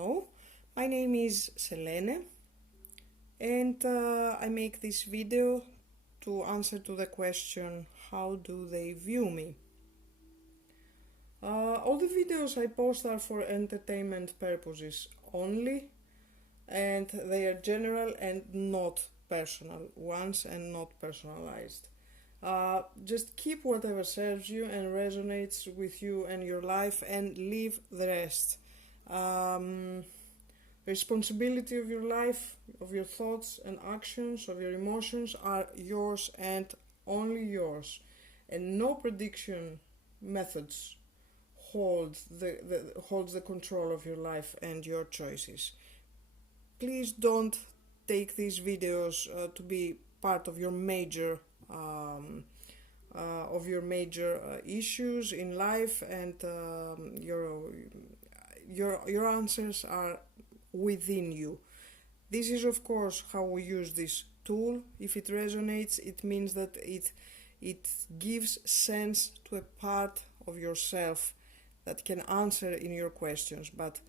Hello, my name is Selene and I make this video to answer to the question, how do they view me? All the videos I post are for entertainment purposes only, and they are general and not personal ones and not personalized. Just keep whatever serves you and resonates with you and your life, and leave the rest. Responsibility of your life, of your thoughts and actions, of your emotions are yours and only yours, and no prediction methods holds the control of your life and your choices. Please don't take these videos to be part of your major issues in life, and your answers are within you. This is of course how we use this tool. If it resonates, it means that it gives sense to a part of yourself that can answer in your questions, but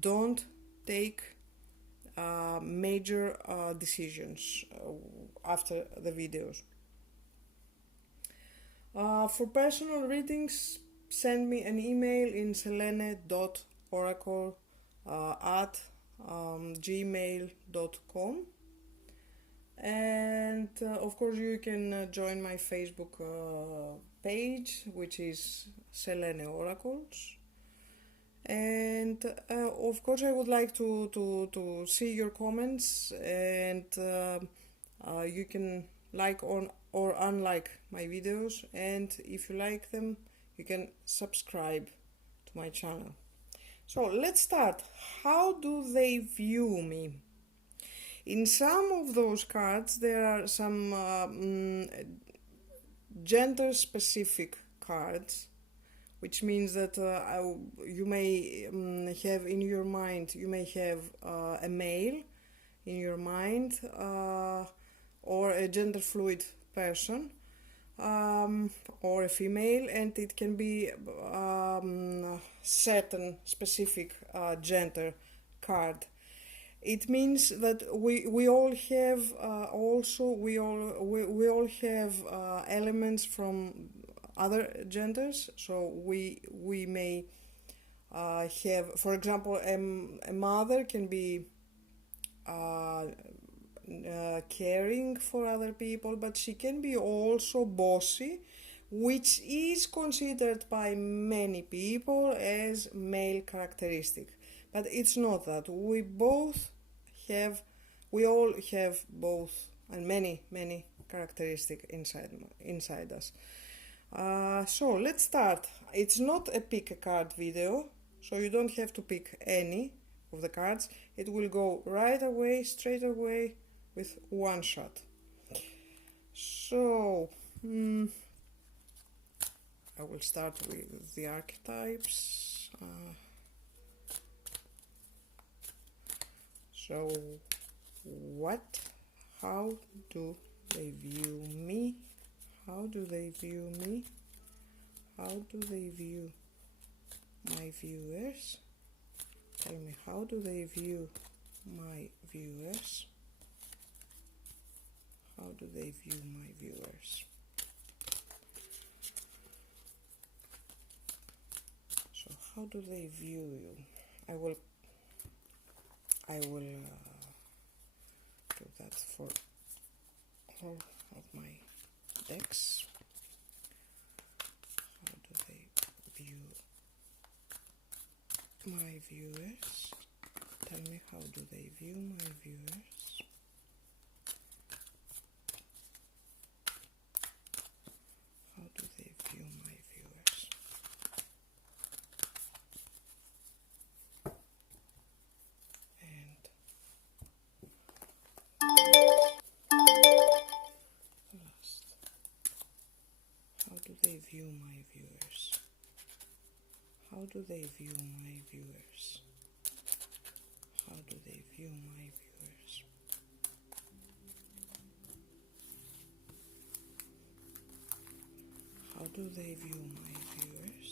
don't take major decisions after the videos. For personal readings, send me an email in selene.oracle@gmail.com, and of course you can join my Facebook page, which is Selene Oracles. And of course I would like to see your comments, and you can like or unlike my videos, and if you like them you can subscribe to my channel. So let's start. How do they view me? In some of those cards there are some gender specific cards, which means that you may have in your mind, you may have a male in your mind, or a gender fluid person, or a female, and it can be certain specific gender card. It means that we all have we all have elements from other genders. So we may have, for example, a mother can be caring for other people, but she can be also bossy, which is considered by many people as male characteristic, but it's not that. We all have both, and many characteristics inside us. So let's start. It's not a pick a card video, so you don't have to pick any of the cards. It will go right away, straight away, with one shot. So I will start with the archetypes. So how do they view me? How do they view me? How do they view my viewers? Tell me, how do they view my viewers? How do they view my viewers? So how do they view you? I will do that for all of my decks. How do they view my viewers? Tell me, how do they view my viewers? How do they view my viewers? And last, how do they view my viewers? How do they view my viewers? How do they view my viewers? How do they view my viewers?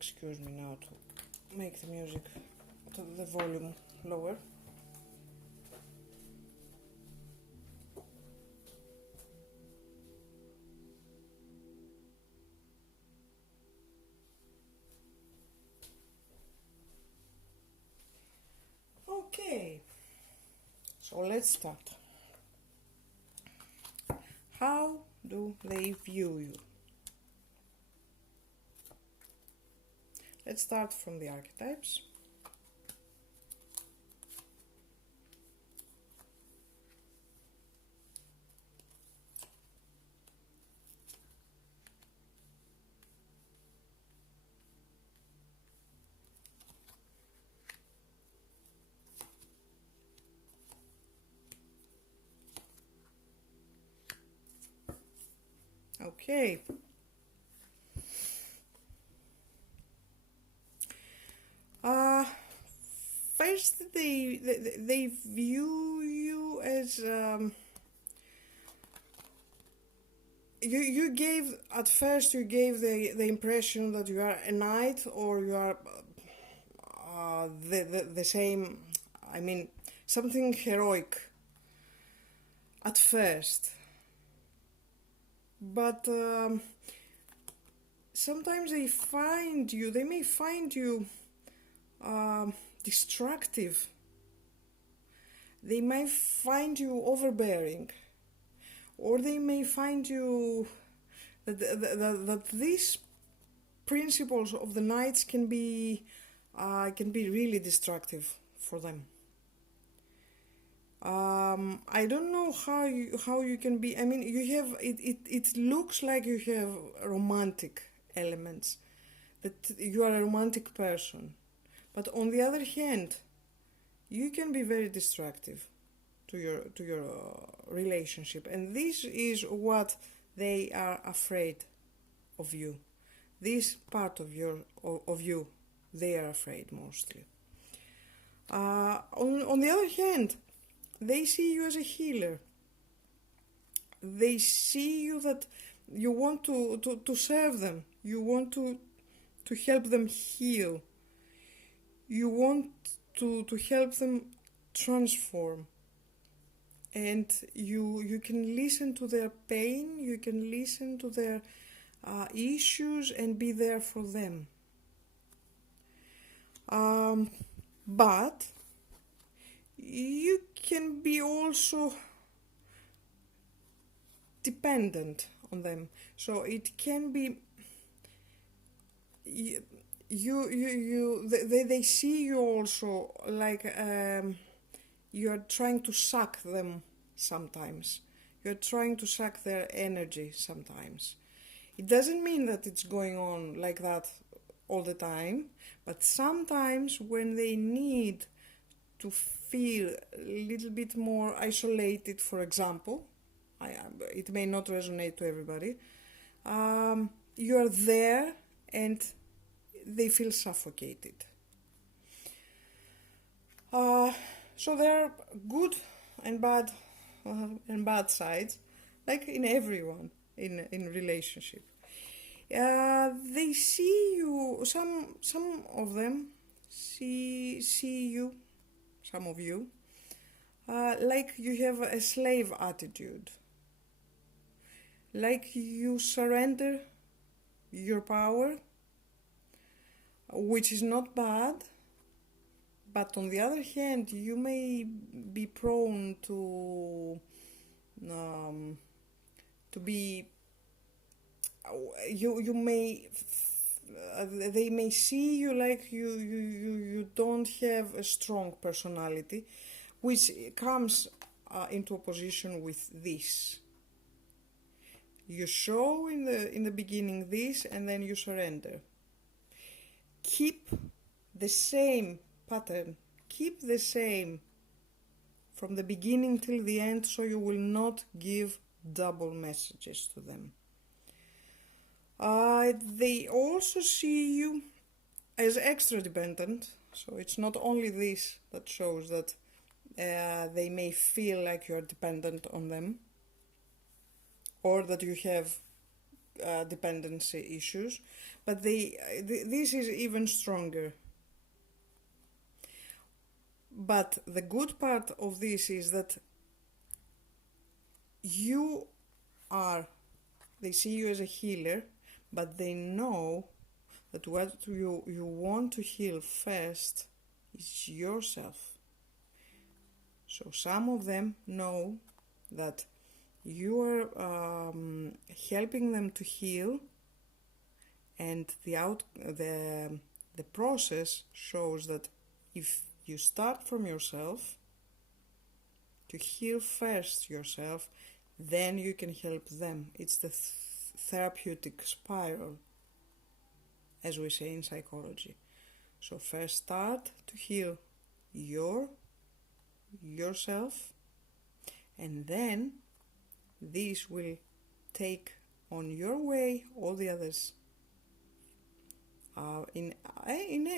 excuse me now to make the music to the volume lower. Okay, so let's start. How do they view you? Let's start from the archetypes. Okay. First, they view you as you gave at first you gave the impression that you are a knight, or you are the same. I mean, something heroic at first, but sometimes they may find you destructive. They may find you overbearing, or they may find you that these principles of the knights can be really destructive for them. I don't know how you can be. I mean, you have it looks like you have romantic elements, that you are a romantic person, but on the other hand, you can be very destructive to your relationship, and this is what they are afraid of you. This part of you, they are afraid mostly. On the other hand, they see you as a healer. They see you that you want to serve them. You want to help them heal. You want to help them transform. And you can listen to their pain, you can listen to their issues and be there for them. But you can be also dependent on them. So it can be they see you also like you're trying to suck them sometimes. You're trying to suck their energy sometimes. It doesn't mean that it's going on like that all the time, but sometimes when they need to feel a little bit more isolated, for example, it may not resonate to everybody, you're there and they feel suffocated. So there are good and bad sides, like in everyone in relationship. They see you. Some of them see you. Some of you, like you have a slave attitude. Like you surrender your power, which is not bad. But on the other hand, you may be prone to be. You may. They may see you like you don't have a strong personality, which comes into opposition with this. You show in the beginning this, and then you surrender. Keep the same pattern, keep the same from the beginning till the end, so you will not give double messages to them. They also see you as extra dependent, so it's not only this that shows that they may feel like you're dependent on them, or that you have dependency issues, but this is even stronger. But the good part of this is that you are, they see you as a healer, but they know that what you want to heal first is yourself. So some of them know that you are helping them to heal, and the process shows that if you start from yourself, to heal first yourself, then you can help them. It's the therapeutic spiral, as we say in psychology. So first start to heal yourself, and then this will take on your way all the others. In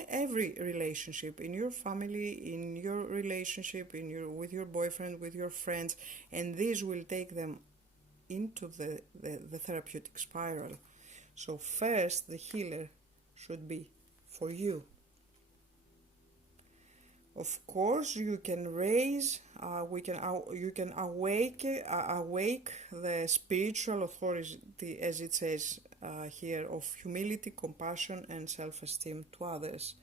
every relationship, in your family, in your relationship, with your boyfriend, with your friends, and this will take them into the therapeutic spiral. So first, the healer should be for you. Of course, you can raise, you can awake the spiritual authority, as it says here, of humility, compassion, and self-esteem to others.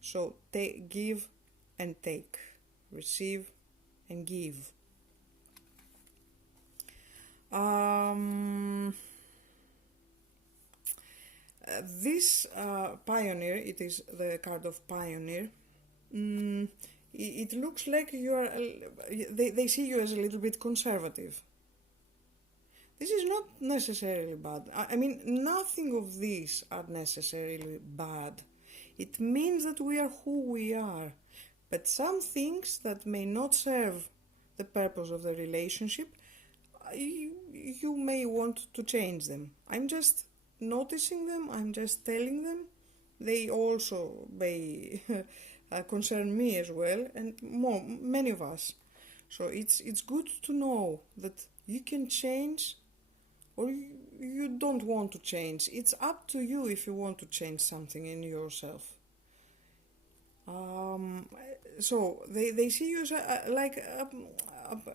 So give and take, receive and give. This pioneer, it is the card of pioneer. It looks like you are. They see you as a little bit conservative. This is not necessarily bad. I mean, nothing of these are necessarily bad. It means that we are who we are. But some things that may not serve the purpose of the relationship, you may want to change them. I'm just noticing them, I'm just telling them. They also may concern me as well, and many of us. So it's good to know that you can change, or you don't want to change. It's up to you if you want to change something in yourself. So they see you as like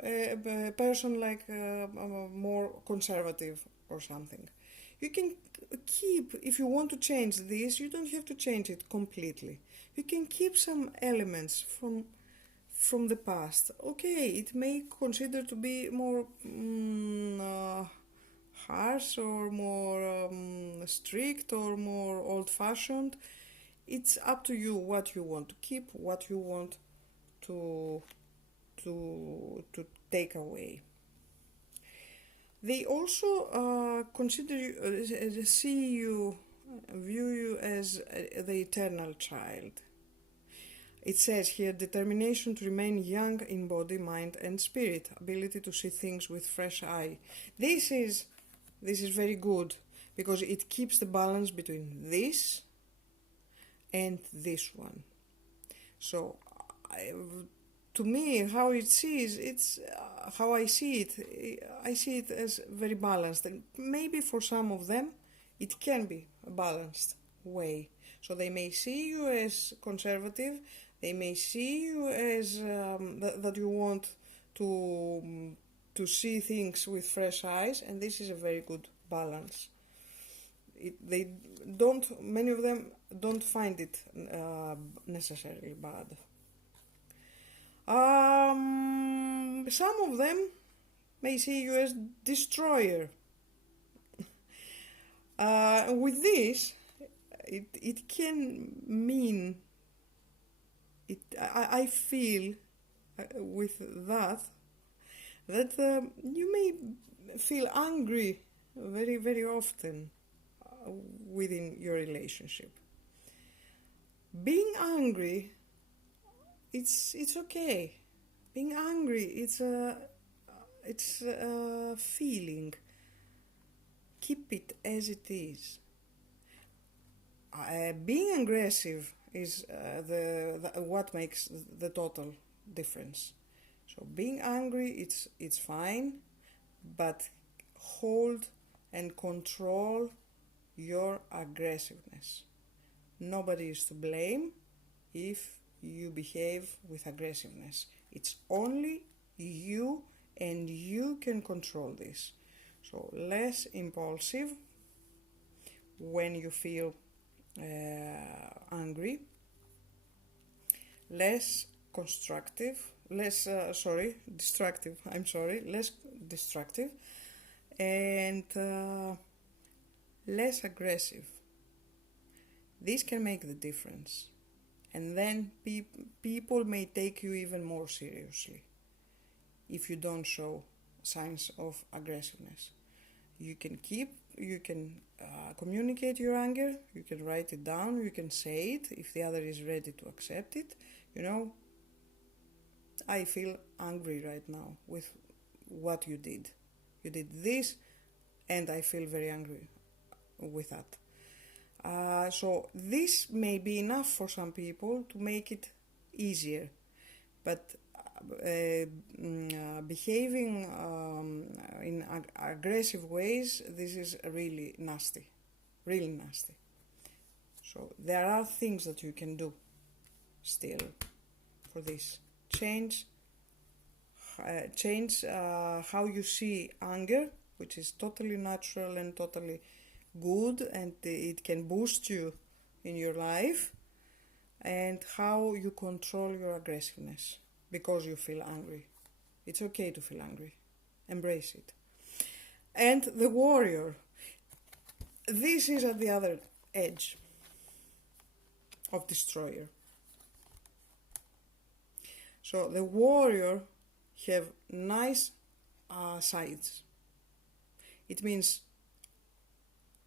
a person like more conservative or something. You can keep, if you want to change this, you don't have to change it completely. You can keep some elements from the past. Okay, it may consider to be more harsh or more strict or more old-fashioned. It's up to you what you want to keep, what you want to take away. They also view you as the eternal child. It says here, determination to remain young in body, mind and spirit, ability to see things with fresh eye. This is very good, because it keeps the balance between this and this one. So to me, how I see it as very balanced, and maybe for some of them it can be a balanced way. So they may see you as conservative, they may see you as that you want to see things with fresh eyes, and this is a very good balance. Many of them don't find it necessarily bad. Some of them may see you as destroyer. With this, it can mean, I feel with that you may feel angry very, very often within your relationship. Being angry, it's okay. Being angry, it's a feeling. Keep it as it is. Being aggressive is what makes the total difference. So being angry, it's fine, but hold and control your aggressiveness. Nobody is to blame if you behave with aggressiveness. It's only you, and you can control this. So less impulsive when you feel angry, less constructive, less destructive, less destructive, and less aggressive. This can make the difference, and then people may take you even more seriously if you don't show signs of aggressiveness. You can communicate your anger, you can write it down, you can say it if the other is ready to accept it. I feel angry right now with what you did. You did this, and I feel very angry with that. So this may be enough for some people to make it easier, but behaving in aggressive ways, this is really nasty, really nasty. So there are things that you can do still for this. Change how you see anger, which is totally natural and totally good, and it can boost you in your life, and how you control your aggressiveness because you feel angry. It's okay to feel angry. Embrace it. And the warrior. This is at the other edge of destroyer. So the warrior have nice sides. It means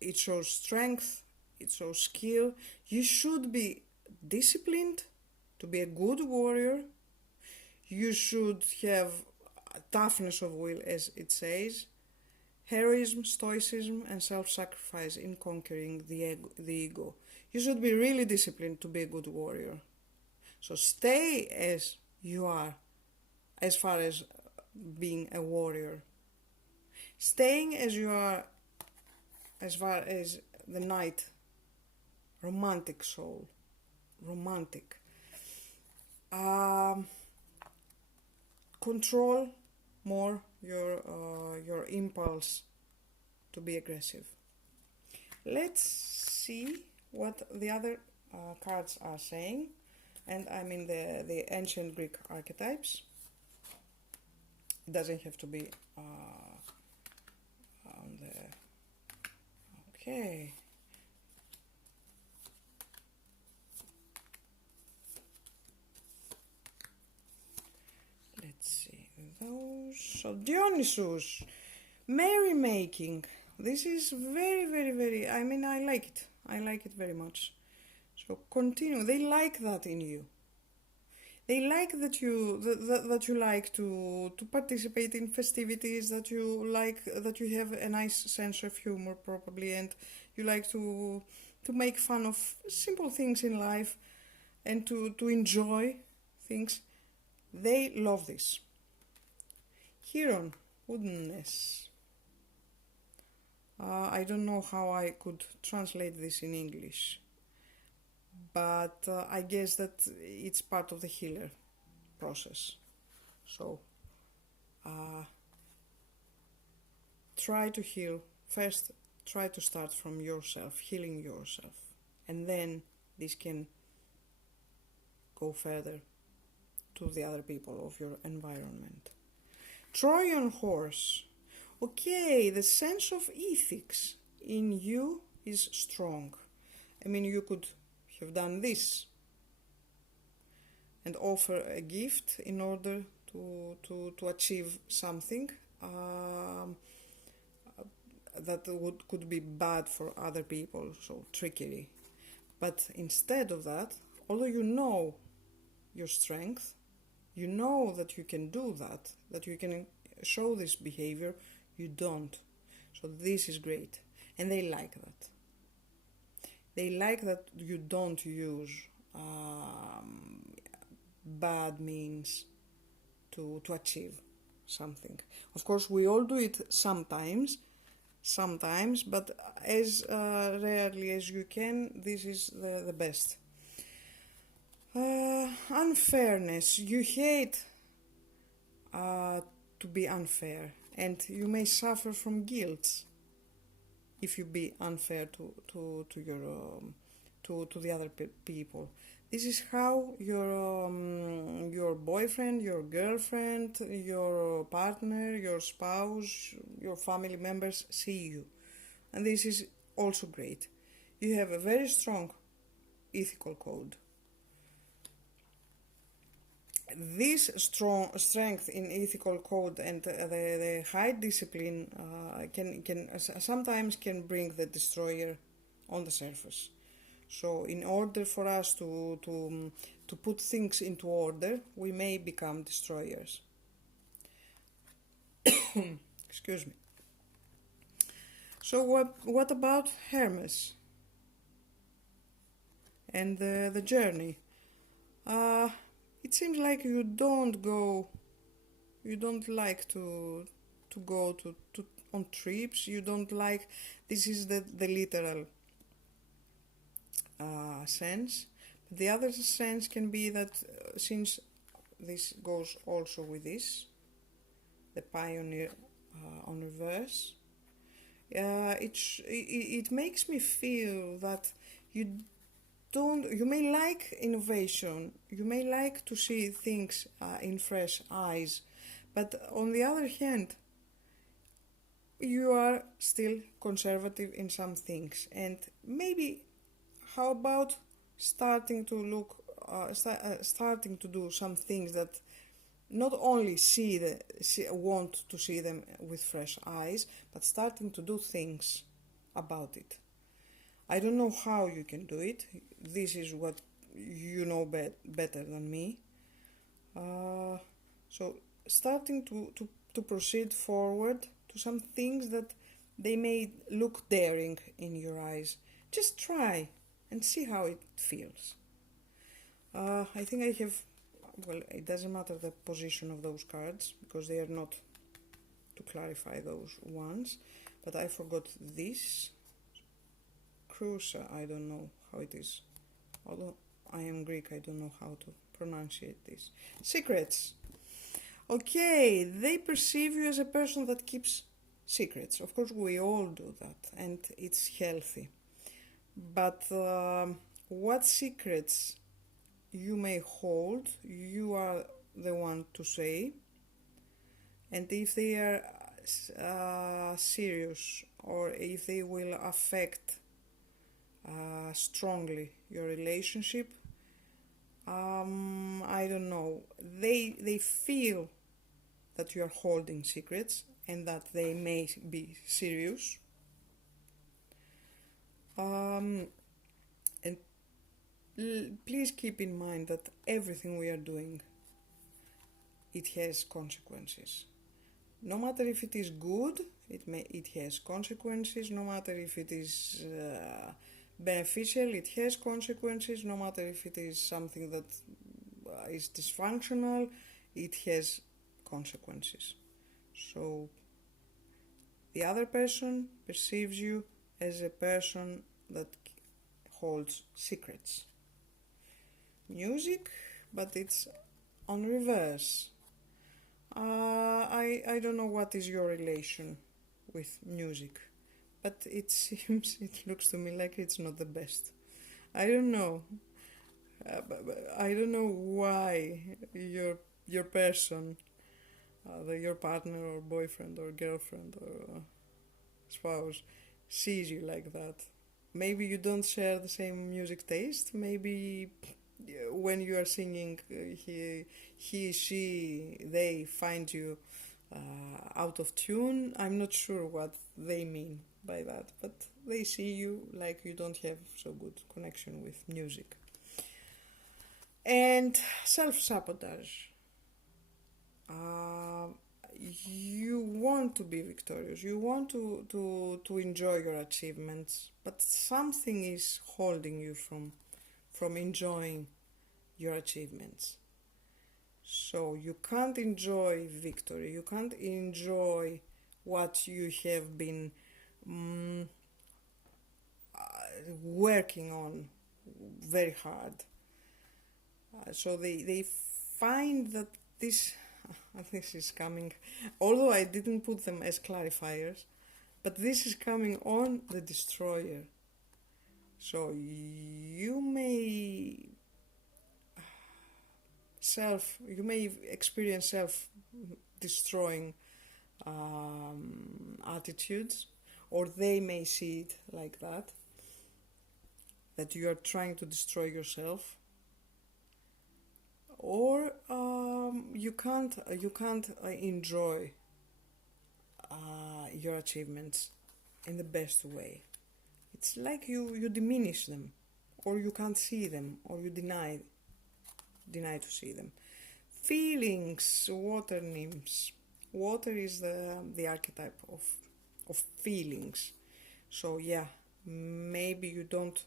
it shows strength, it shows skill. You should be disciplined to be a good warrior. You should have toughness of will, as it says, heroism, stoicism, and self-sacrifice in conquering the ego. You should be really disciplined to be a good warrior. So stay as you are, as far as being a warrior. Staying as you are, as far as the knight, romantic soul, romantic. Control more your impulse to be aggressive. Let's see what the other cards are saying, and I mean the ancient Greek archetypes. It doesn't have to be on the... Okay. Let's see those. So Dionysus, merrymaking. This is very, very, very, I mean, I like it. I like it very much. So continue. They like that in you. They like that you like to participate in festivities, that you have a nice sense of humor probably, and you like to make fun of simple things in life and to enjoy things. They love this. Chiron, woodenness. I don't know how I could translate this in English, but I guess that it's part of the healer process. So try to heal. First, try to start from yourself, healing yourself, and then this can go further to the other people of your environment. Trojan horse. Okay, the sense of ethics in you is strong. I mean, you could have done this and offer a gift in order to achieve something that could be bad for other people, so trickery. But instead of that, although you know your strength, you know that you can do that you can show this behavior, you don't. So this is great. And they like that. They like that you don't use bad means to achieve something. Of course, we all do it sometimes, sometimes, but as rarely as you can, this is the best. Unfairness. You hate to be unfair, and you may suffer from guilt if you be unfair to your to the other people. This is how your boyfriend, your girlfriend, your partner, your spouse, your family members see you, and this is also great. You have a very strong ethical code. This strong strength in ethical code and the high discipline can sometimes can bring the destroyer on the surface. So in order for us to put things into order, we may become destroyers. Excuse me. So what about Hermes and the journey? It seems like you don't like to go to on trips. You don't like, this is the literal sense. The other sense can be that since this goes also with this, the pioneer on reverse, it makes me feel that you may like innovation, you may like to see things in fresh eyes, but on the other hand, you are still conservative in some things. And maybe, how about starting to starting to do some things that not only want to see them with fresh eyes, but starting to do things about it. I don't know how you can do it. This is what you know better than me. So starting to proceed forward to some things that they may look daring in your eyes. Just try and see how it feels. I think I have, well, it doesn't matter the position of those cards because they are not to clarify those ones, but I forgot this. Crusa, I don't know how it is. Although I am Greek, I don't know how to pronunciate this. Secrets. Okay, they perceive you as a person that keeps secrets. Of course, we all do that, and it's healthy. But what secrets you may hold, you are the one to say. And if they are serious, or if they will affect strongly your relationship, I don't know, they feel that you are holding secrets and that they may be serious, and please keep in mind that everything we are doing, it has consequences. No matter if it is good, it has consequences. No matter if it is beneficial, it has consequences. No matter if it is something that is dysfunctional, it has consequences. So the other person perceives you as a person that holds secrets. Music, but it's on reverse. I don't know what is your relation with music, but it looks to me like it's not the best. I don't know. I don't know why your person, your partner or boyfriend or girlfriend or spouse, sees you like that. Maybe you don't share the same music taste. Maybe when you are singing, they find you out of tune. I'm not sure what they mean by that, but they see you like you don't have so good connection with music. And self-sabotage. You want to be victorious, you want to enjoy your achievements, but something is holding you from enjoying your achievements. So you can't enjoy victory, you can't enjoy what you have been mm, working on very hard. So they find that this this is coming, although I didn't put them as clarifiers, but this is coming on the destroyer. So you may experience self destroying attitudes, or they may see it like that you are trying to destroy yourself, or you can't enjoy your achievements in the best way. It's like you diminish them, or you can't see them, or you deny to see them. Feelings, water nymphs. Water is the archetype of feelings. So yeah, maybe you don't,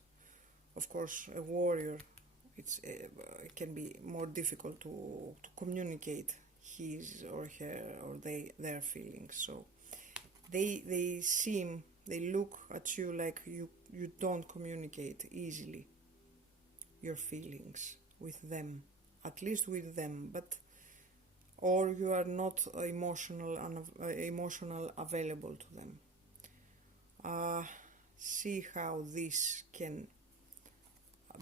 of course, a warrior, it can be more difficult to communicate his or her or their feelings. So they look at you like you don't communicate easily your feelings with them, at least with them, but or you are not emotional available to them. See how this can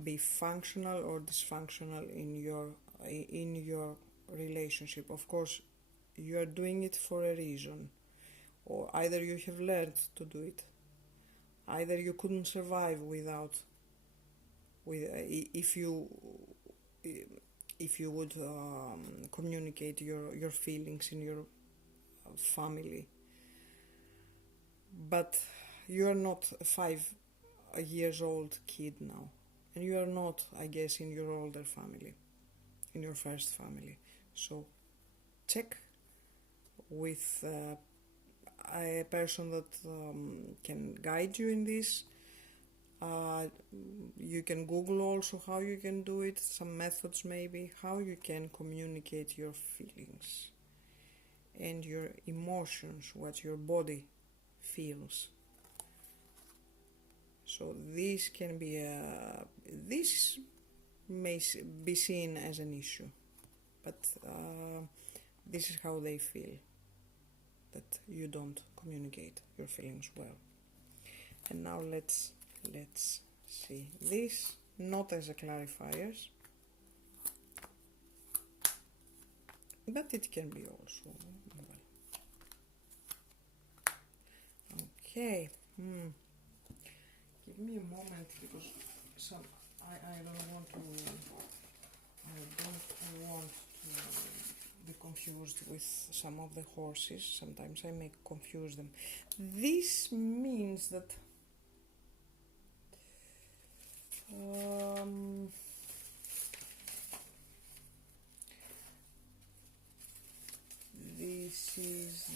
be functional or dysfunctional in your relationship. Of course, you are doing it for a reason, or either you have learned to do it, either you couldn't survive if you would communicate your feelings in your family. But you are not a 5-year-old kid now, and you are not, I guess, in your older family, in your first family. So check with a person that can guide you in this. You can Google also how you can do it, some methods maybe, how you can communicate your feelings and your emotions, what your body feels. So this can be this may be seen as an issue, but this is how they feel, that you don't communicate your feelings well. And now let's see this, not as a clarifiers, but it can be also well. Okay. Give me a moment, because I don't want to be confused with some of the horses. Sometimes I may confuse them. This means that this is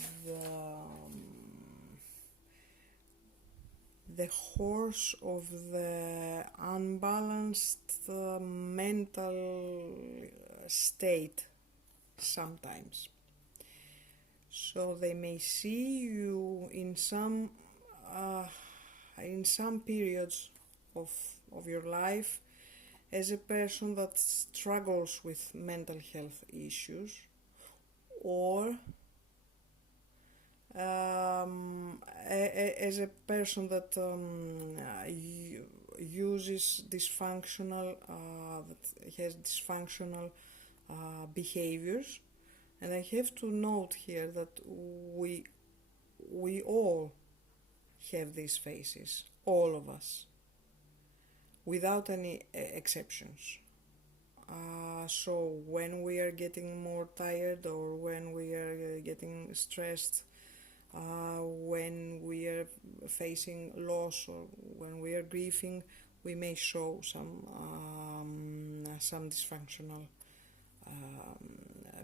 the horse of the unbalanced mental state sometimes. So they may see you in some periods of your life as a person that struggles with mental health issues, or as a person that uses dysfunctional, that has dysfunctional behaviors. And I have to note here that we all have these phases, all of us, without any exceptions. So when we are getting more tired, or when we are getting stressed, when we are facing loss, or when we are grieving, we may show some dysfunctional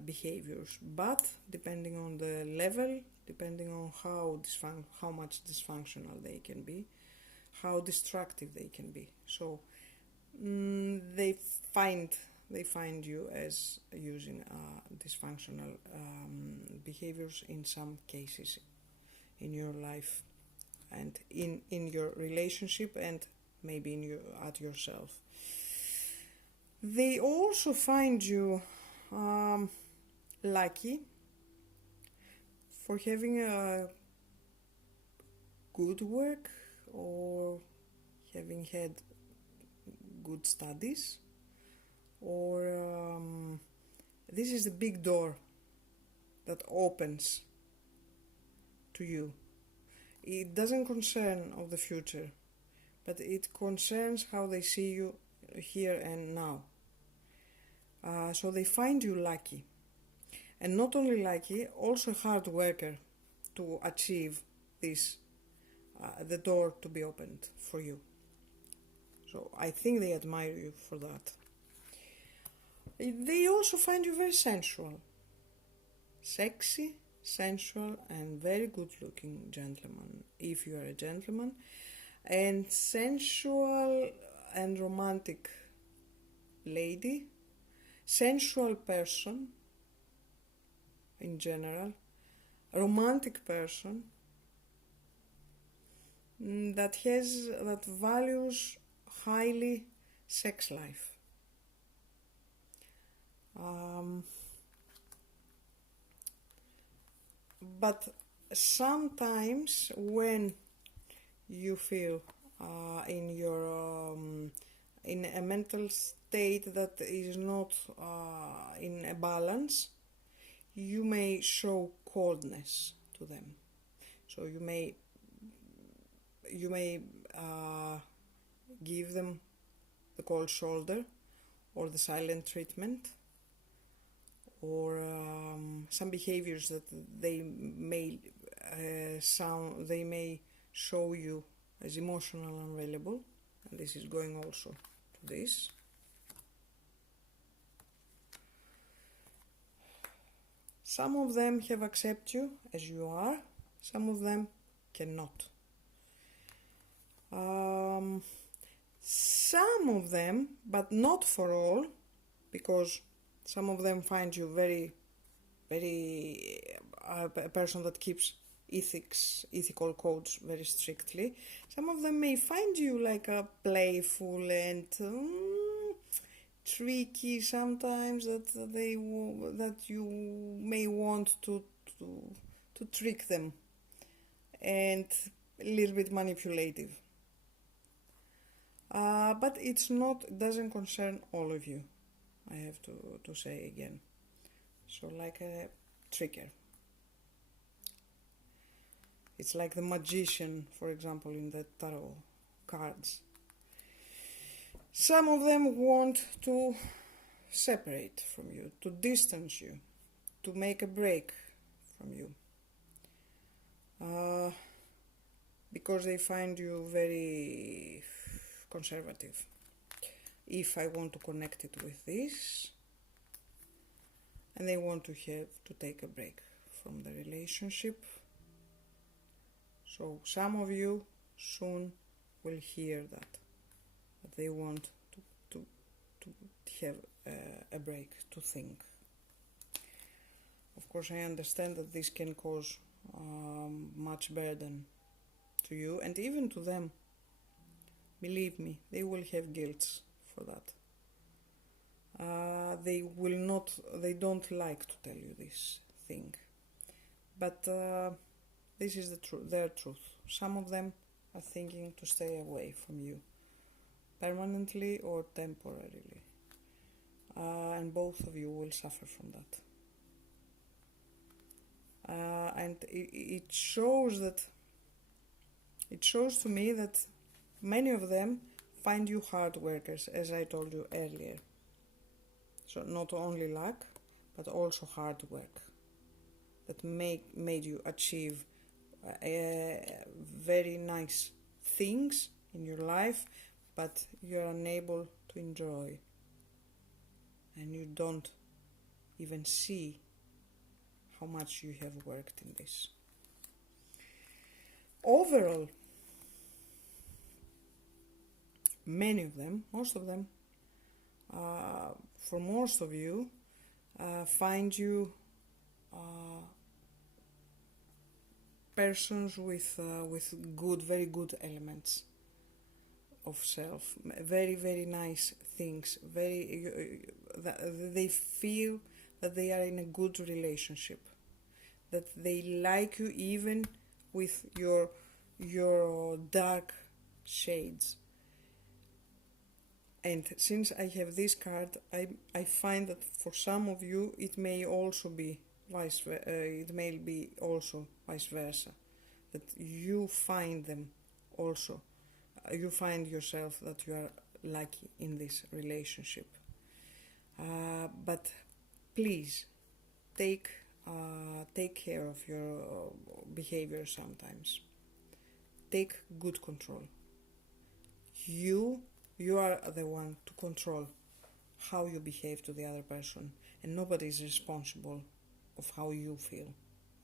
behaviors. But depending on the level, depending on how much dysfunctional they can be, how destructive they can be. So they find you as using dysfunctional behaviors in some cases in your life, and in your relationship and maybe at yourself. They also find you lucky for having a good work or having had good studies, or this is the big door that opens to you. It doesn't concern of the future, but it concerns how they see you here and now. So they find you lucky, and not only lucky, also a hard worker to achieve this, the door to be opened for you. So I think they admire you for that. They also find you very sensual, sexy, sensual, and very good looking gentleman, if you are a gentleman, and sensual and romantic lady, sensual person in general, romantic person that values highly sex life. But sometimes when you feel in a mental state that is not in a balance, you may show coldness to them. So you may give them the cold shoulder or the silent treatment, or some behaviors that they may show you as emotional and unavailable, and this is going also to this. Some of them have accepted you as you are, some of them cannot. Some of them, but not for all, because some of them find you very, a person that keeps ethical codes very strictly. Some of them may find you like a playful and tricky sometimes, that you may want to trick them, and a little bit manipulative. But it doesn't concern all of you, I have to say again. So like a tricker. It's like the magician, for example, in the tarot cards. Some of them want to separate from you, to distance you, to make a break from you. Because they find you very conservative. If I want to connect it with this, and they want to take a break from the relationship. So some of you soon will hear that they want to have a break, to think. Of course, I understand that this can cause much burden to you and even to them. Believe me, they will have guilt for that. They don't like to tell you this thing, but this is their truth. Some of them are thinking to stay away from you, permanently or temporarily, and both of you will suffer from that. And it shows to me that many of them find you hard workers, as I told you earlier. So not only luck, but also hard work that made you achieve very nice things in your life, but you're unable to enjoy, and you don't even see how much you have worked in this. Overall, many of them, most of them, for most of you, find you persons with good, very good elements of self, very, very nice things, they feel that they are in a good relationship, that they like you even with your dark shades. And since I have this card, I find that for some of you it may also be it may be also vice versa, that you find them also, you find yourself that you are lucky in this relationship. But please take care of your behavior sometimes. Take good control. You are the one to control how you behave to the other person, and nobody is responsible of how you feel.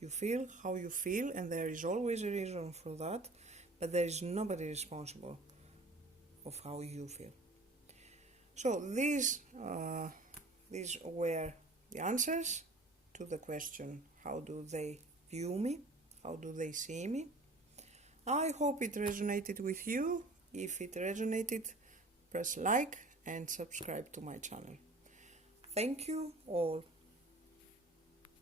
You feel how you feel, and there is always a reason for that, but there is nobody responsible of how you feel. So these were the answers to the question, how do they view me? How do they see me? I hope it resonated with you. If it resonated, press like and subscribe to my channel. Thank you all.